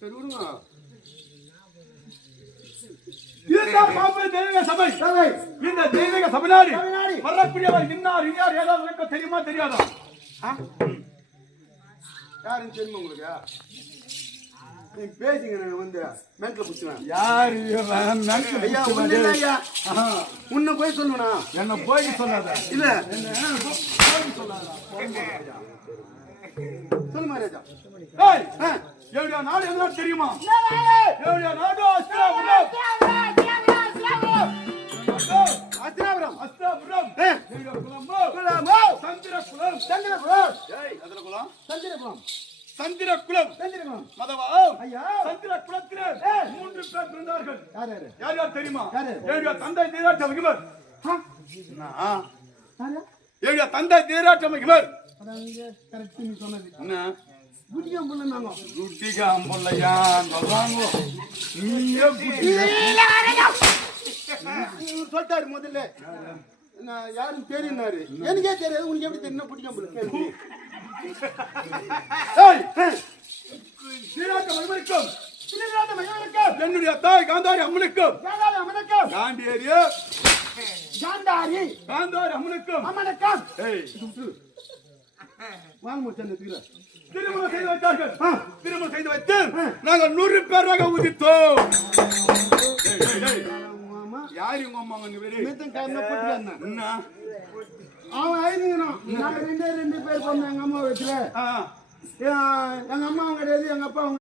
சரி விடுங்க. இதுதான் பாப்பா தெய்வீக சபை. இந்த தெய்வீக சபைநாடி வரக்கூடியவர் இன்னார் இன்னார் ஏதாவது உனக்கு தெரியுமா தெரியாதா? யாருன்னு தெரியுமா உங்களுக்கு? நீ பேசிங்க. நான் வந்து மென்ட்ல புடிச்சுவேன். யாரு ஐயா உன்னை போய் சொல்லுவனா? என்ன போய் சொல்லாத. இல்ல சொல்லாத. சொல்லுமா ராஜா. என்னுடைய நாடு என்ன தெரியுமா? என்னுடைய நாடு அஸ்தினாபுரம். அஸ்தினாபுரம். சந்திரகுலம். சந்திரகுலம். எதுல குலம்? சந்திரகுலம். சந்திரகுலம். சந்திரகுலம். மதவா ஐயா சந்திரகுலத்திலே 3 பேர் பிறந்தார்கள். யார் யார் தெரியுமா? யாரு? என்னுடைய தந்தை தீராட்ட மகிமர். யாரு? என்னுடைய தந்தை தீராட்ட மகிமர். கரெக்ட் நீ சொன்னது. என்ன? குட்டியம் புள்ளனாங்க. குட்டிகாம் புள்ளையா சொல்றாங்க. நீயே குட்டி சொல்லிட்டாரு முதல்ல. நான் யாரும் தெரியுனாரு. எனக்கே தெரியாது. உனக்கு எப்படி தெரியும்? குட்டியம் புள்ள கேள்வி. என்னுடைய தாய் காந்தாரி அம்மனுக்கும் காந்தாரி அம்மனுக்கும் வாங்க முடிச்சு திருமணம் செய்து வைத்தார்கள். திருமணம் செய்து வைத்து நாங்கள் 100 பேராக உதித்தோம். யாரு உங்க அம்மா? அவன் ஐந்துங்கணும். நாங்க 2 பேர் பொண்ணு. எங்க அம்மா வச்சுல எங்க அம்மாவும் கிடையாது, எங்க அப்பா